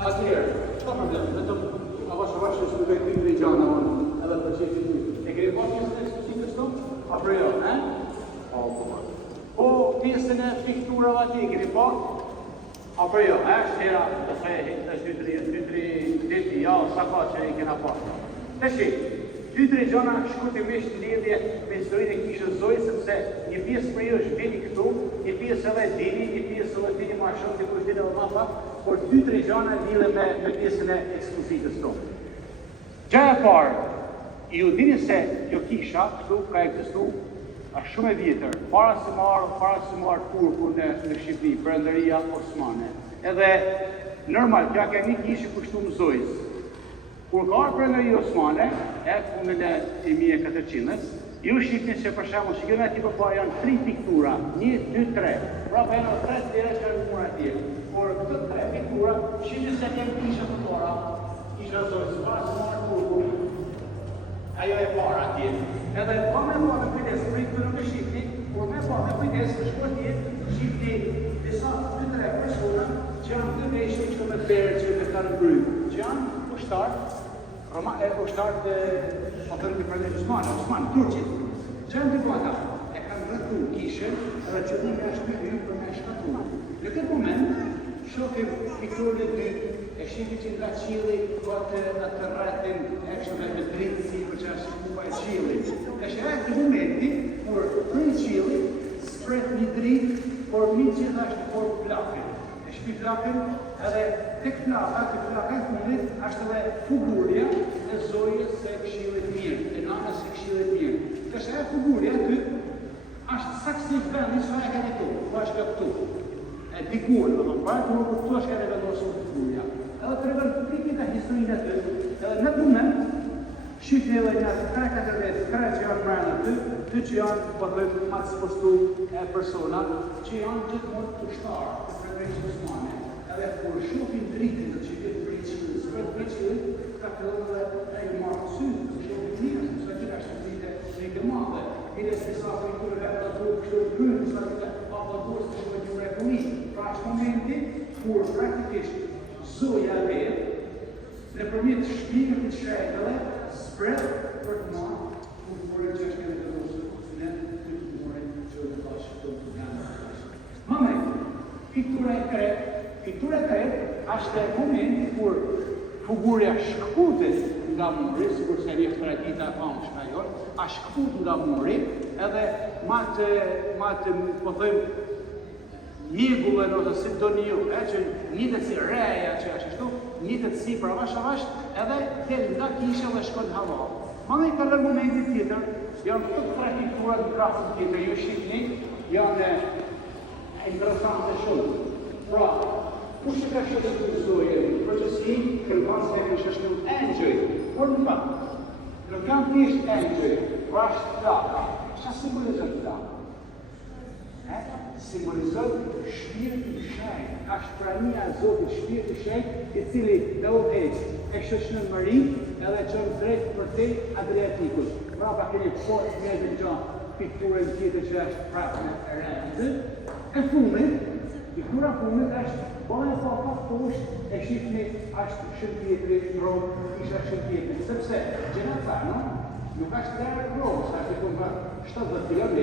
Atëherë, çfarë problemi? Vetëm avash është të vetë të gjana edhe të çështje të tjera. E keni pasur një ekspertizë këtu? Apo jo, Po pjesën e pikturave aty keni pa? Apo jo, është hera të thejë, është 2-3 ditë, ja, sa ka që i kena pa. Tash, 2-3 gjona shkurtimisht në lidhje me historinë e kishës Zoe, sepse një pjesë për ju është vini këtu, një pjesë edhe dini, një pjesë edhe dini ma shumë, dikush dini edhe ma pak, por 2-3 gjona lidhe me pjesën e eksklusivitës tonë. Gjaja e parë, ju dini se kjo kisha këtu ka ekzistuar është shumë e vjetër, para se marrë turku në Shqipëri, Perëndëria Osmane. Edhe normal, kjo ka një kishë kushtuar Zojës. Kur ka ardhur Perëndëria Osmane, fundin e 1400-s, ju shihni se për shembull, shikoni aty përpara janë 3 piktura, 1, 2, 3. Prapë janë 3 dera që janë mura atje. Por këto 3 piktura, shihni se janë kisha përpara, kisha Zojës, para se marrë turku. Ajo e para atje. Edhe pa me pa me kujdes, për këtë nuk e shifni, por me pa me kujdes, për shkot jetë, shifni disa 2-3 persona që janë të veshur që me berë që me të rëbryjë, që janë ushtarë të Osmanë, Turqit, që janë të bata, e kanë rëtu kishën, edhe që një me është me hyrë për me shkatu. Në këtë moment, shokim pikturën e dytë, e shifni që nga qili, atë rretin, e kështë me dritë si për që është kupa e qili. E shërajt të momenti, kur për i qili, spret një dritë, por një qila është në formë plakën. E shpi plakën, edhe tek plaka e fundit, është edhe fugurja e Zojës se këshillit mirë, e nanës se këshillit mirë. E shërajt fugurja aty, është saksi vendi që e ka një tu, ku është këtu. E dikur, dhe më parë, kur këtu është ka vendosur fugurja. Edhe të revërpikit e historinë e të, edhe në moment, shifni edhe një 3-4 vetë, 3 që janë mërënë aty, 2 që janë, po të vëjmë ma të spostu persona, që janë gjithmonë të ushtarë, të Perëndërisë Osmane. Edhe kur shofin dritin dhe që këtë përqilin, së këtë përqilin, ka fillon edhe e i marë të synë, të shofin njërës, nësë që është të drite e gëmate. Ire se sa për i kërë vetë të duke kështë të kërë, nësë të apërdurës të shofin një mrekoni. Pra është momenti, kur praktikisht Zoja e vetë, në përmjet shpikët të shajtëve, spret për të marë, kur që është këtë të rosë, në të të mërin që të bashkë të të ganë të bashkë. Mame, piktura e tretë, është e momenti kur fugurja shkëputet nga muri, sikur se një fëtëratita e pamë shkajon, a shkëput nga muri, edhe ma të po thëjmë, njëgullën ose si do një, që njëtët si reja që është shtu, njëtët si për avash, edhe del nga kisha dhe shkon hava. Mane i kërë momentit tjetër, janë të 3 pikturat në krahën tjetër, ju shqipni, janë interesante shumë. Pra, ku që ka shëtë të Zojën, përgjësi, kërëvan se ka shështu Engjëj, por në fakt, nuk kanë tishtë Engjëj, pra është plaka. Qa simbolizën plaka? Simbolizon shpirt i shenjtë, është prania e Zotit shpirt i shenjtë, i cili dhe o e shoqënon Marin edhe çon drejt për te Adriatikut. Prapa keni fort një gjë pikturën tjetër që është prapë e rendë. E fundit, piktura fundit është bënë sa pak poshtë e shihni është shëntjetri Rom, isha shëntjetri, sepse Gjenazano nuk është dherë Romës, është të nga 70 km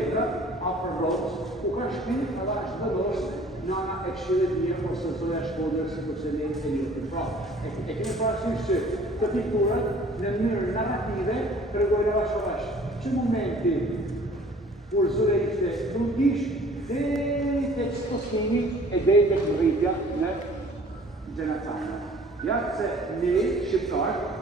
apër Romës, ku ka shpinë edhe është vendosë nana e këshillit mirë ose Zoja Shkodër si përse ne e njëtë. Pra, e kemi parasysh që të pikturët në mënyrë narrative tregojnë avash që momenti kur Zoja ishte trundish deri tek spostimi e deri tek rritja në Gjenazano. Ja se ne shqiptarë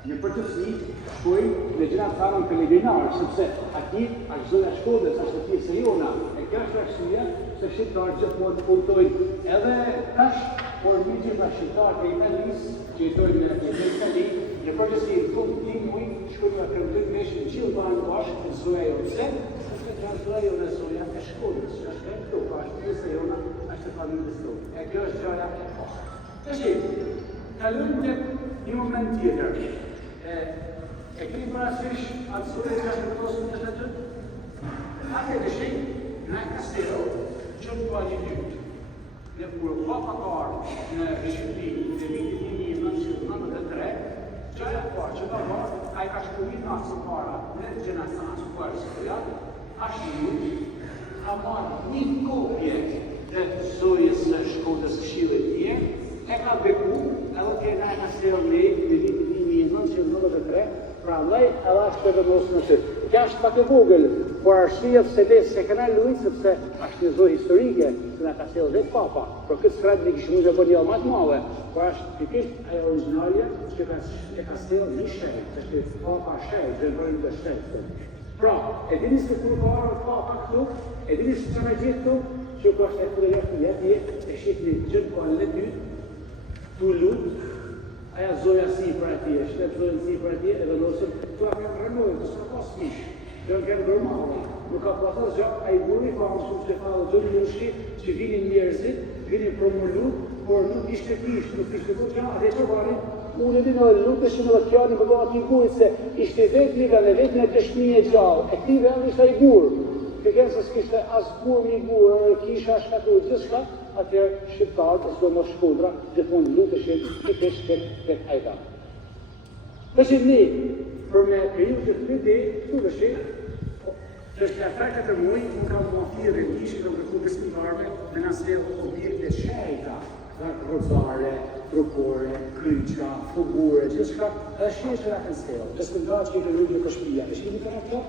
në përgjithësi shkojmë në Gjenazano në pelegrinarë, sepse ati është Zoja Shkodës, është pjesë e jona. E kjo është arsyeja se shqiptarë gjithmonë të puntojnë edhe tash, por një gjitha shqiptarë e Italisë, që jetojnë në Itali, në përgjithësi në fund të muj, shkojnë në kërëmëtët meshë në gjithë banë bashkë në Zoja jo. Pse? Sepse që është Zoja jo në Zoja e Shkodës, që është e këtu, pra është pjesë e jona, është e familjes tonë. E kjo është gjaja e parë. Tash, kalojmë tek një moment tjetër. E kemi parasysh atë Zoja që është përtosur në të të? Ate të shikë, në Kastelo, që të bëjë një dytë. në kur papa ka në Shqipëri në vitin 1993, gjëja e parë që ka marrë, ai ka shkruar natës së para në gjeneratën e parë, ashtu ka marrë një kopje të zojës së Shkodrës së Këshillit dje, e ka beku, edhe ke nga ka sjellë në vitin 1993, pra ndaj edhe ashtu të vendosur në ty. Kjo është pak e vogël, por arsyeja se kena luajtur sepse është një zojë historike, që na ka sjellë vetë papa. Por këtë skrat ne kishim një bënjë më të madhe, por është pikërisht ajo origjinale që ka sjellë një shej, që papa shej, zëvojnë të shej. Pra, e dini se kur ka ardhur papa këtu, e dini se çfarë gjet këtu, që ka shtë kur jetë e shihni gjithë po në ty, tu lut, aja zoja si për ati, e shtep zoja si për ati, e vendosëm, tu a kemë rënojë, të s'ka pas kish, të në kemë normale, nuk ka pasas gjë, a i burri ka mësu që fa dhe dhëmë mushki, që vinin njerëzit, vinin për më lut, por nuk ishte kish, nuk ishte të gjë, dhe që varin, unë edhe në lutëshim edhe fjani për bëhat një burit se ishte vetë liga dhe vetë në dëshmi e gjallë, e këti vend ishte i burë. Këkenë se s'kishte as burë një burë, kisha shkatu gjithë shka, atëherë shqiptarët, s'do më Shkodra, gjithmonë lutëshim i kështë të ajta. Përshim ne, për me periud të të dhe, të dëshim, që është të 4 muaj, unë kam më thirë e njëshë të kërku besimtarve me nësledhë objekte shajta, rozare, trupore, kryqa, fugure, gjithë shka, edhe shqesh të rakën stelë. Besimtarët që i të rrugë për shpia, e shqimi të rakë,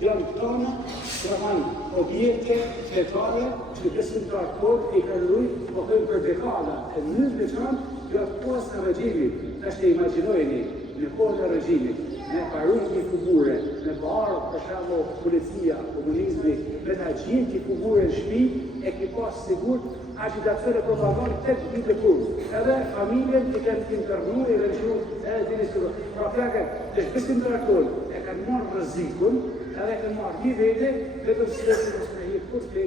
janë këtona, që kanë objekte fetare, që besimtarët kod i kanë rrugë, po këmë për dekada, e në veçan, janë pas në regjimit, është e imaginojni, në kohë të regjimit, me parun një fugure, me barë, për shamo, policia, komunizmi, me të gjithë një fugure në shpi, e ki pas sigur, agitacione propagandë 8 vite kurë. Edhe familjen të kanë të intërnu e rëgjur edhe të njësë. Pra fjake, të shbesim të raktonë, e kanë marrë rëzikun, edhe e kanë marrë një vete, vetëm së vetë në së kur të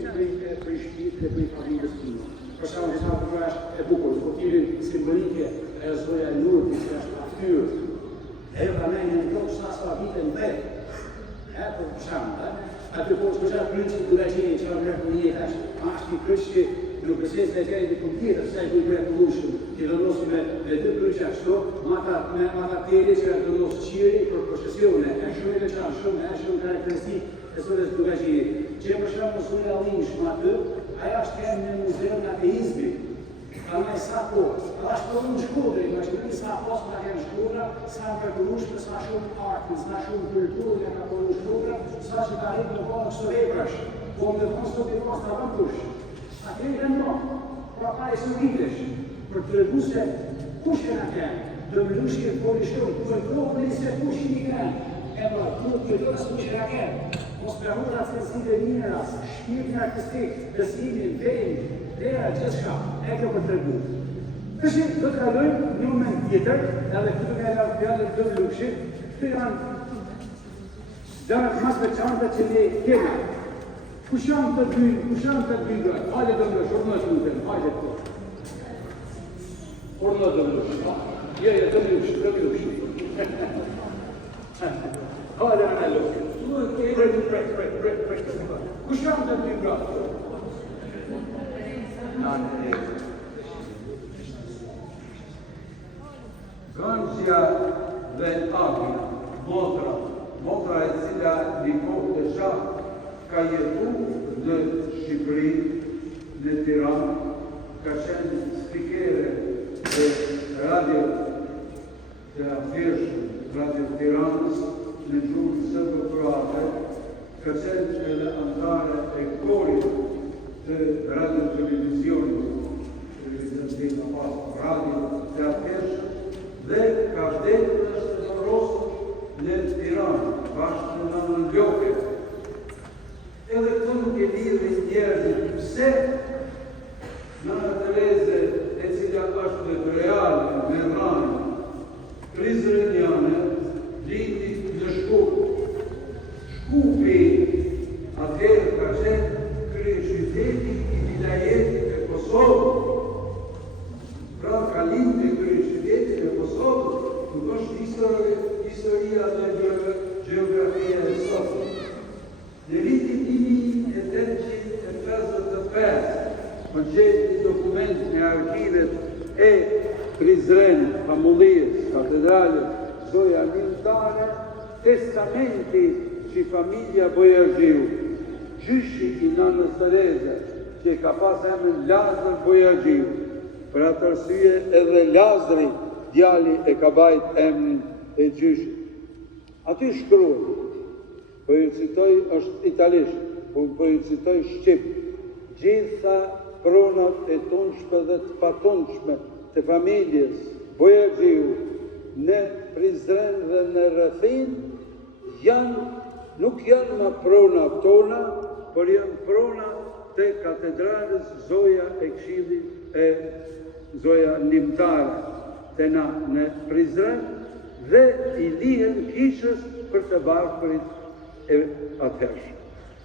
për i shpit dhe për i familjes të një. Për shumë të shumë të është e bukur, fotirin simbolike e zoja e nurti, që është aftyrë. E jo ka nejnë në tokë sasfa vite në vetë. Për shumë, aty po shkësha princip të regjini që në mërë një është i kërshë nuk përses në gjeri të kompjetër, se e kuj për e përrushëm, që vendosë me 2 kryqë ashtu, ma ta teri që vendosë qiri për procesione, e shumë i veçanë, shumë karakteristik e sërës të gajgjiri. Që për shumë në sunë e alinsh ma të, aja është kemë në muzeum në ateizmi, ka me sa kohë, a është përru në Shkodrë, ma që në sa posë nga kemë Shkodra, sa më përrushme, sa shumë artë, sa shumë kulturë nga ka përru Shkodra, sa që ka rritë në kohë këso veprash, po më dhe thonë së të pas të avëntush. Atë e kanë bërë, pra pa e së rritësh, për të regu se kush e në kemë, të mëllushke të bërë shumë, të përkopëni se kush i kanë, e pra, të këtërës kush e në kemë, mos përhur atë sensi dhe mineras, shpirtin artistik, dësimin, vejnë, vera, gjithë shka, e kjo për të regu. Kështu, do të kalojmë një moment tjetër, edhe këtu nga e lartë pjallë të mëllushke, këtu janë dëmët mas veçanta që ne kemi. Kush janë të dy gratë? Hajde të mërësh, orë në është lutëm, hajde të të. Orë në të mërësh, je, të mërësh. Hajde në lutëm. Kush janë të dy gratë? Ganxja dhe Agina, motra e cila një kohë të shahë, ka jetu në Shqipëri, në Tiranë, ka qenë spikere dhe radio të afirshëm, radio Tiranës, në gjuhën sërbë-kroate, ka qenë edhe antare e korit të radio televizionit, radio të afirshëm, dhe ka vdekur është të rosë në Tiranë, bashkë në Nënën Ljoke. Edhe këtu nuk e lidhë njerëzit pse Nëna Tereze, e cila është në reale, me rranë, prizrenjane, lindi në Shkup. Shkupi atëherë ka qenë kryeqyteti i vilajetit e Kosovës. e Prizren, famuljes, katedrales, zoja Nimtare, testamenti që familja Bojargjiu, gjyshi i nanës Tereze, që ka pas emrin Lazar Bojargjiu. Për atë arsye edhe Lazari, djali e ka bajt emrin e gjyshit. Aty shkruhet, po ju citoj është italisht, po ju citoj shqip, gjitha pronat e tunshme dhe të patunshme të familjes Bojargjiu në Prizren dhe në rrethin nuk janë ma prona tona, por janë prona të katedrales Zoja e Këshillit e Zoja Nimtare të na në Prizren dhe i lihen kishës për të barkurit e atëhershëm.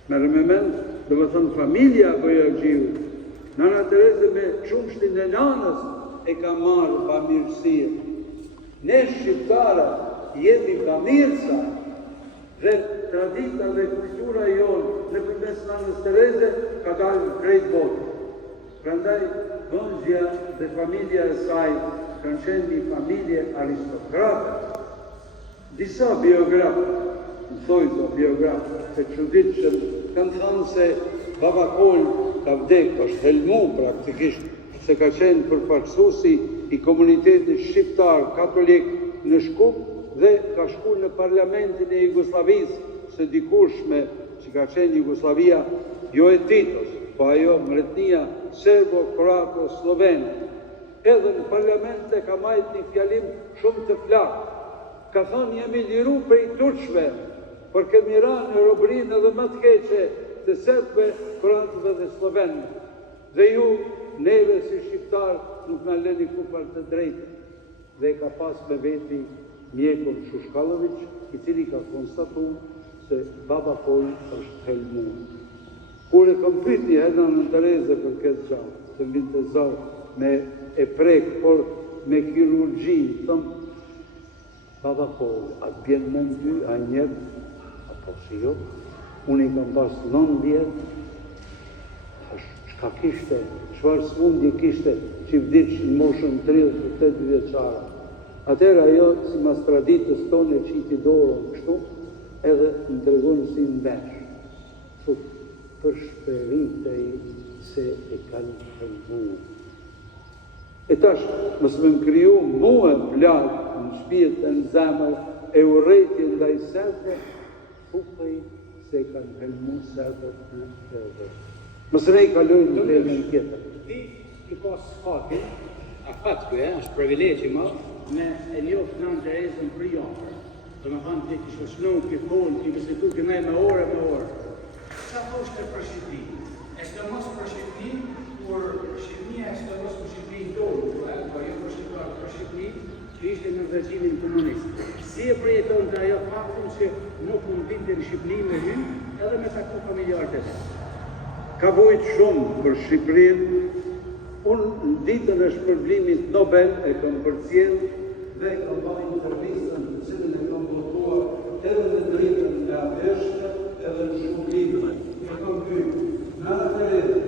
Merë me mend, do më thënë familja Bojargjiu, Nana Tereze me qumshtin e nanës e ka marrë pamirësie. Ne shqiptare jemi pamirësa dhe tradita dhe kultura jonë në përmes nanës Tereze ka dalë krejt botë. Prandaj, Vonxhia dhe familja e saj kanë qenë një familje aristokrate. Disa biografë, biografë, të çuditshëm, kanë thënë se Baba Kol ka vdek, është helmu praktikisht, se ka qenë përfaqësuesi i komunitetit shqiptar katolik në Shkup dhe ka shku në parlamentin e Jugosllavisë së dikurshme që ka qenë Jugoslavia, jo e Titos, po ajo mbretënia serbo-kroato-slovene. Edhe në parlament e ka majt një fjalim shumë të flakë. Ka thonë jemi liru prej turqve, për kemi ra në robrinë edhe më të keqe të serbëve, kroatëve dhe slovenëve. Dhe ju, neve si shqiptar, nuk në leni kupar të drejtë. Dhe ka pas me veti mjekun Shushkallović, i cili ka konstatu se Baba Kol është helmuar. Kur e kam pyet një herë Nanën Tereze për këtë gjallë, se vinte zor me e prek, por me kirurgji, thëmë, Baba Kol, atë bjen me në ty, a njët, apo si jo, unë i kam pas 9 vjetë, çka kishte, çfarë smundje kishte që vdiq në moshën 38 vjeçare. Atëherë ajo, si mas traditës tonë që i ti dorën kështu, edhe më tregonë si në vesh. Thut, për shperitej se e kanë helmuar. E tash, mësë më kriju mua plak në shpirt e në zemër e urrejtje ndaj sërte, thupej se e kanë helmuar sërtet në edhe. Mësë ne i kalojnë në temën tjetër. Ti i pas fatin, a fatë është privilegji ma, me e njoftë Nanë Terezën për jafër. Dhe me thanë ti kishë shnonë, ki folë, ki vizitu, ki me orë. Qa thoshte për Shqipëni? E së mos për Shqipëni, por Shqipënia e së mos për Shqipëni tonë, po jo për Shqipëni, që ishte në regjimin komunist. Si e përjeton të ajo faktin që nuk mund vinte në Shqipëni me hy, edhe me taku familjarët e të. Ka vujt shumë për Shqipërinë. Unë në ditën e shpërblimit Nobel e kam përcjell dhe kam bërë intervistën të cilën e kam votuar edhe në dritën e aveshme edhe në shpërblimin. E kam pyetur, Nana Tereze,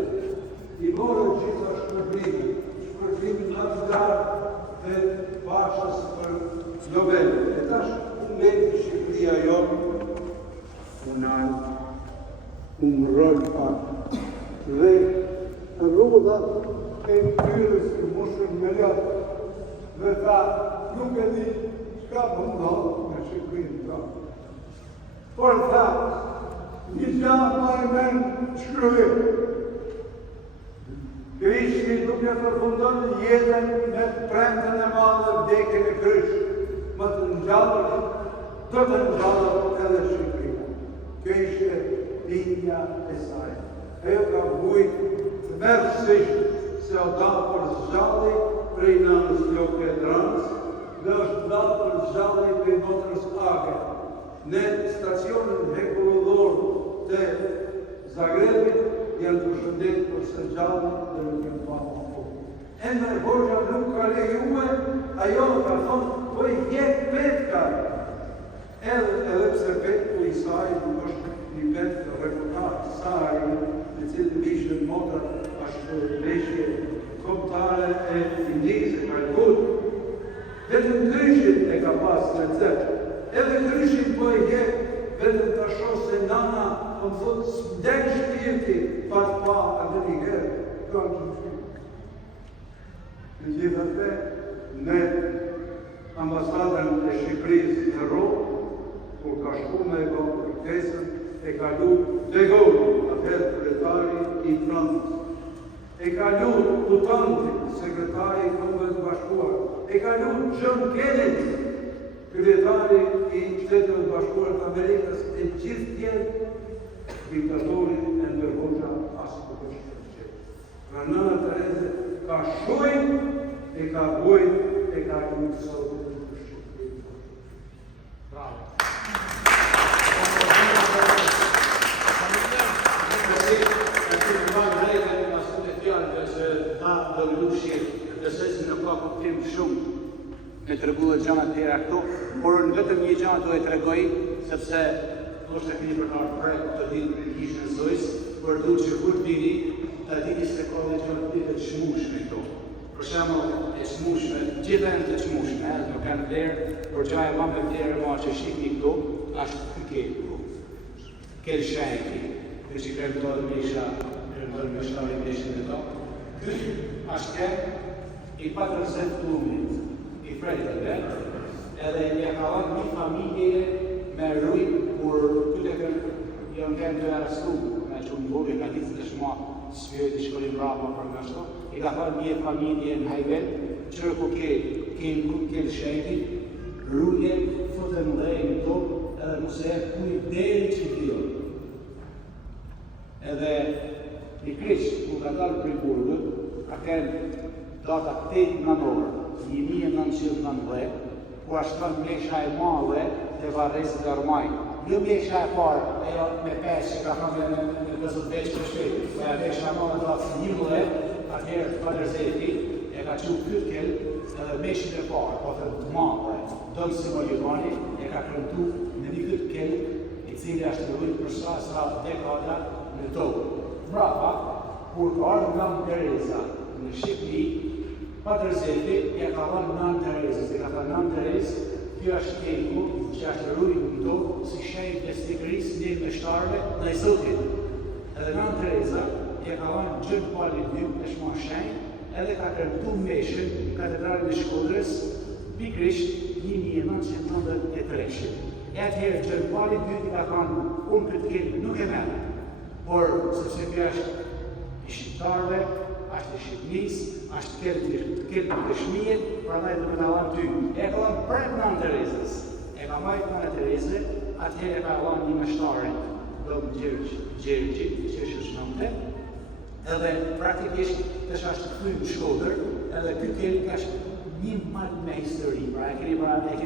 i morë gjitha shpërblimin më të lartë të pashës për Nobel. E tash unë meti Shqipëria jonë, unë alë, unë rëllë pak. Dhe rrudhat e tyrës të mushën me lëtë dhe tha, nuk e di qka më ndodhë me Shqipërinë tonë. Por tha, një gjatë marë menë shkrujë. Krishti duke përfundon jetën me premtën e madhe vdekjen e Krishtit. Më të ngjallë, do të ngjallë edhe Shqipërinë. Kjo ishte linja e saj. Ajo ka vujt të mërësisht se o da për zxalli prej Nanës Ljoke Dranës dhe është da për zxalli prej Motrës Ake. Në stacionin hekullodhor të Zagrebit janë të shëndet për së gjallë dhe nuk e pa më. Enver Hoxha nuk ka lejue, ajo ka thonë, po i hjek petka. Edhe pse petku i saj nuk është një petkë reputat saj, në cilë vishën motrat ashtë veshje kombëtare e indikse pas me cep. Edhe kryshin po e hek, vetëm të shoh se nana, po më thot, s'mden shpirti, pa të pa, atë një herë, kam që shpirti. Në gjithatë, me ambasadën e Shqipërisë në Rom, kur ka shku me e bërë kërkesën, e ka lutë De Gaulle, atëherë kryetari i Francës. E ka lutë Tutanti, sekretari i Kombeve të Bashkuara. E ka lutë John Kennedy, kryetari i Shteteve të Bashkuara të Amerikës, e gjithë tjerë diktatori e ndërhoxha asë të kështë. Pra nëna Tereze ka shujt, e ka bujt, e ka lutë sotë të kështë. Bravo. Në ka kuptim shumë me të regu dhe gjana të tjera këto, por në vetëm një gjana do e të regoj, sepse është e këni përkarë prek të ditë për kishë në Zojës, për du që kur dini, të dini se ka dhe gjana të të shmushme këto. Për shemë e shmushme, gjithë e në të shmushme, nuk kanë vlerë, por gjaj e ma me vlerë ma që shikni këto, ashtë këke këto. Kërë shajki, dhe që kërë të dhe me isha, kërë me shtari me ishë në to. Këtë ashtë kërë, i patërëzët plumit, i frejtëve, edhe një kalat një familje me rrujt, kur këtë kërë janë kënë të arrestu, me që unë bërë, ka ditë të shma sfjojt i shkollim rapa për nga shto, i ka thënë një familje në hajvel, qërë ku ke shajti, rruje, thotë në dhejnë të, edhe mëse e kuj deri që t'jo. Edhe i krishë, ku ka dalë për i burgët, ka kënë data 8 nënor, 1990, ku ashtë thënë mesha e madhe të Varrezit dhe Armaj. Jo mesha e parë, ajo me 5 që ka thënë në 20 veç për shpetë, e mesha e madhe të atë 11, atëherë të Varzeti, e ka qënë këtë kell, edhe meshin e parë, po të madhe, Don Simoljoni, e ka krëntu në një këtë kell, i cili ashtë të rujtë për sa dekada në tokë. Mbrapa, kur ka ardhur nga Tereza në Shqipëri, Patërzeti e ka dhënë Nan Terezës, e ka thënë Nan Terezë, kjo është keku që është rrujtë në tokë si shenjë besnikërisë një meshtarëve ndaj Zotit. Edhe Nan Tereza e ka dhënë Gjën Pali II e shma shenjë, edhe ka kremtu meshën në katedralin e Shkodrës, pikrisht 1993. E atëherë Gjën Pali II i ka thënë, unë këtë keku nuk e merë, por sepse kjo është i shqiptarëve, ashtë i Shqipënisë, ashtë këtë të shmijet, pra da i të dhanë ty. E ka dhanë prek Nan Terezës, e ka majtë Nan Terezë, atëherë e ka dhanë një meshtarit, do më Gjergji, që është shënëmte, edhe praktikisht të shashtë të këthy në Shkodër, edhe këtë kjeli ka shë një malë me histori, pra e keni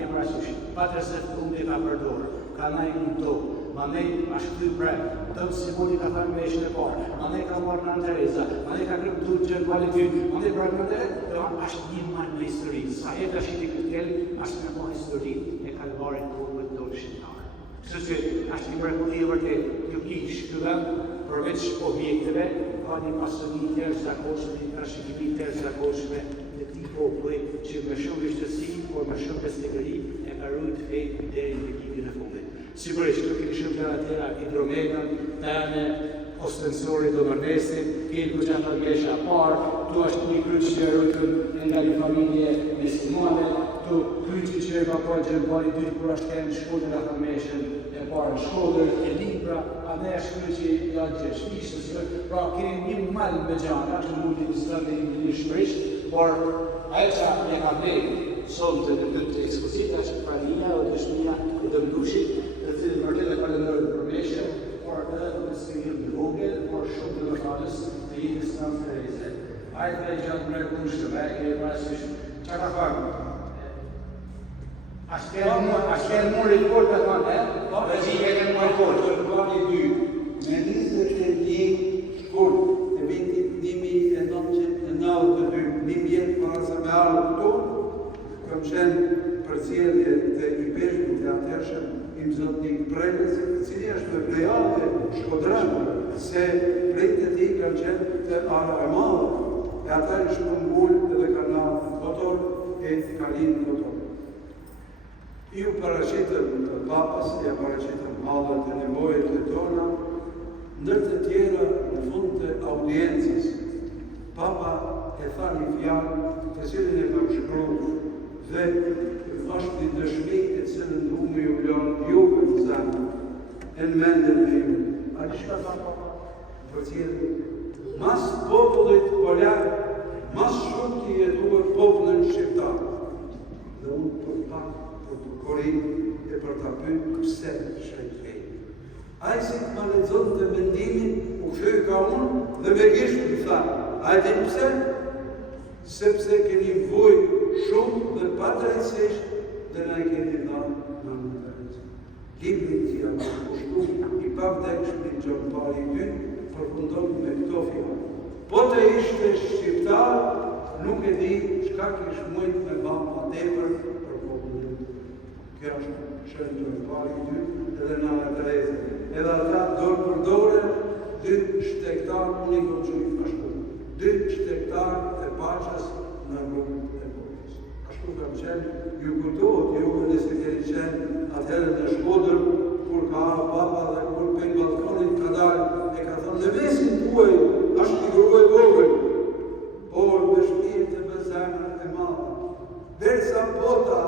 parasysh, Patërzet unë e ka përdorë, ka najë në tokë, mandej ashtë këthy prek, dëmë Simoni ka thënë me ishën e parë, mandej ka marrë Nan Tereza, mandej ka kremtu Gjën Pali II, mandej prek në dhe ashtë një malë me histori. Sa e ka shiti këtë kelli, ashtë me marrë histori e kalvarit kohët tonë shqiptarë. Kështu që ashtë një mrekulli e vërtet, kjo kishë këtë vend, përveç objekteve, ka një pasoni tërë zakoshme, një trashëgimi tërë zakoshme në këtij populli që me shumë vështërsi, por me shumë besnikëri e ka rujtë fejtë deri në ekipin e fundit. Sigurisht, këtu keni shumë të atjera hidromenën, tane, ostensori do mërnesin, keni ku që atë mesha parë, tu është një kryqë që e rujtën nga një familje muslimane, tu kryqë që e ka parë Gjën Pali II, kur është kënë në Shkodër nga atë meshën e parë në Shkodër, e libra, ane është kryqë janë që shpishtë, pra keni një malë me gjana, që mundi të stërë një shmërisht, por ajo që e ka dhejë, sonë të këtë ekspozita, që praninja o të shmija e dëmdushit, të cilë mërtet e kalendorën për meshe, por edhe në skrivim në vogël, por shumë të mërtalës të jetës Nan Tereze. Ajtë dhe gjatë mrekullueshme, e keni parasysh, që ka thënë? Ashtë e mu rekord të thënë, dhe gjithë e mu rekord. Gjën Pali II, me 21 shkollë, të vitit 1992, një mjetë para se me ardhë këto, kam qenë përcjellje të i peshku të atërshëm im zotnik Prelës, cili është me plejade Shkodranë, se plejtë të ti kanë qenë të ara e madhe, e ata në shpëmbull edhe kanë nga Kotor e Kalin Kotor. Ju paraqitëm papas, ja paraqitëm hallet e nevojët e tona, ndër të tjera në fund të audiencës. Papa e tha një fjalë të cilën e kam shkruar dhe është një dëshmi e cilën du me ju lënë juve në zemër, e në mendjen e ju. A di çka tha papa? Për cilën mas popullit polak, mas shumë të jetuar popullin shqiptar. Dhe unë për pak për të korin e për të pyet pse shëjtëri. Ai si të më lexon të mendimin, u kthye ka unë dhe me gisht më tha, a e din pse? Sepse keni vuj shumë dhe padrejtësisht dhe na e keni dhënë në mëndërës. Libri që jam kushtu i pavdekshmit Gjon Pari II përfundon me këto fjalë. Po të ishte shqiptar, nuk e di çka kish mujt me ba ma tepër për popullin. Kjo është Shën Gjon Pari II edhe Nana Tereza. Edhe ata dorë për dore, dy shtektar, unë i kom qujt ashtu, dy shtektar e paqes në rrugën e botës. Ashtu kam qenë, ju kujtohet juve nëse keni qenë atëherë në Shkodër, kur ka papa dhe kur për balkonit ka dalë, e ka thonë, në mesin tuaj, është një gruaj vogël, por me shpirt e me zemër e madhe. Derisa bota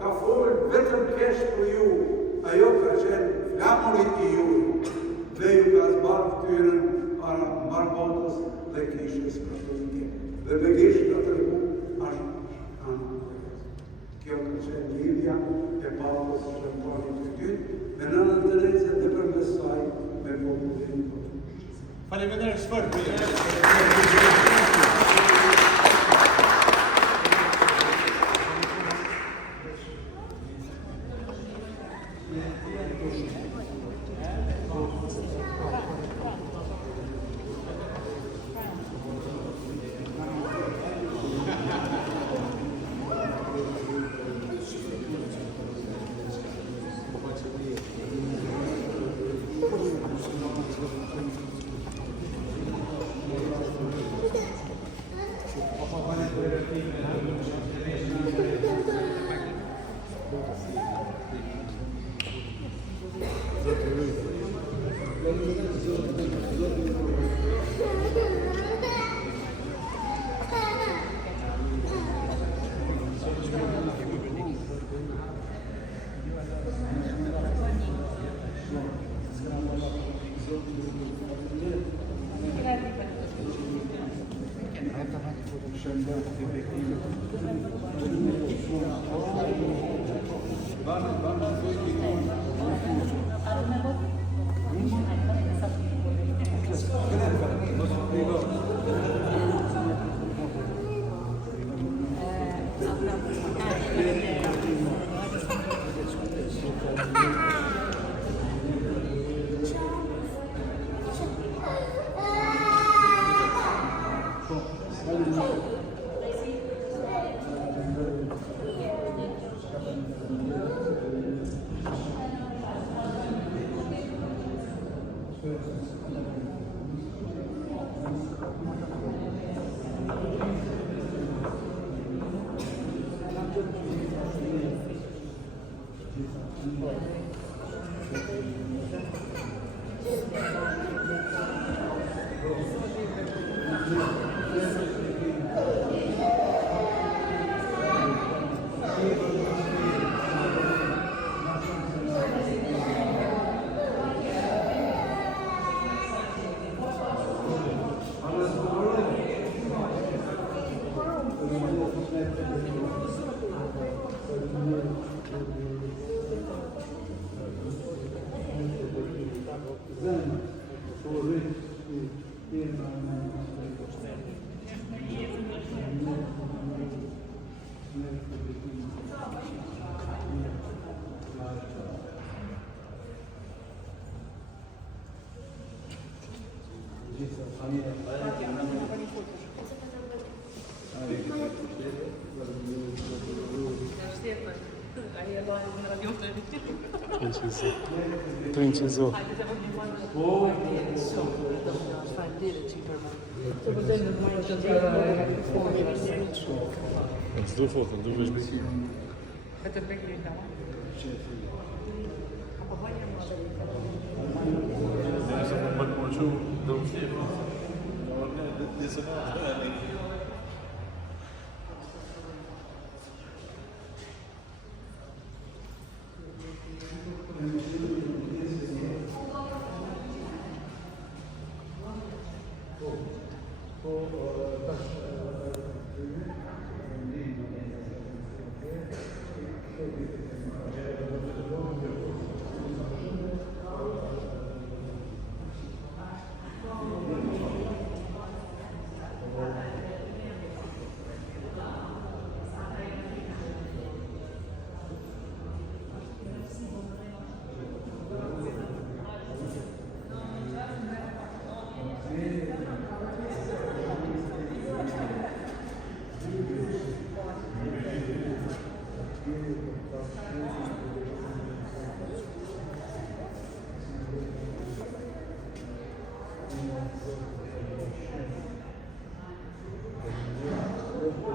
ka folë vetëm kesh për ju, ajo ka qenë flamurit i ju, dhe ju ka zbarë ftyrën para mbar botës dhe kishës për të një. Dhe me kishë ka të regu, është anë. Kjo ka qenë lidhja e papës Gjon Pari II, me Nanën Terezën dhe përmes saj me popullin. Faleminderit fort. Të inqizo. S'du fotën, du vesh. Vetëm me këta. Apo vajmë më Ja sam më përqu do më shqipë. Disë në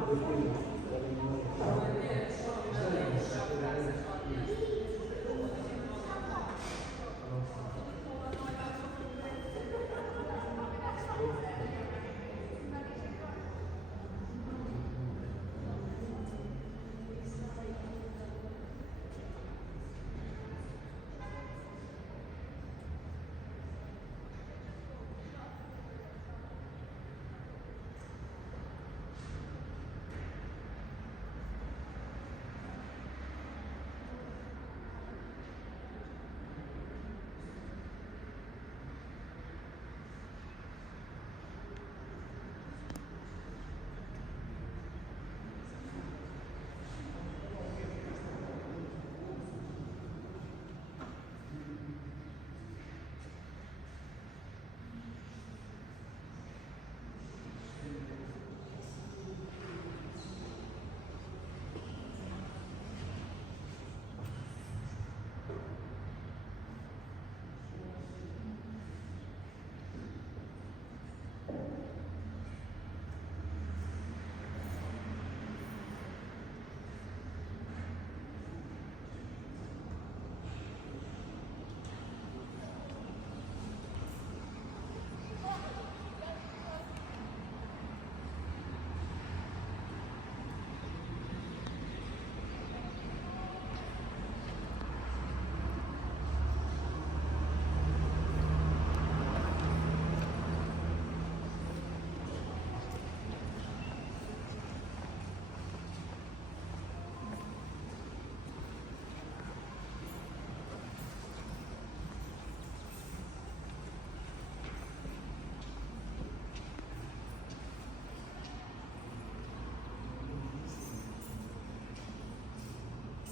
Thank you.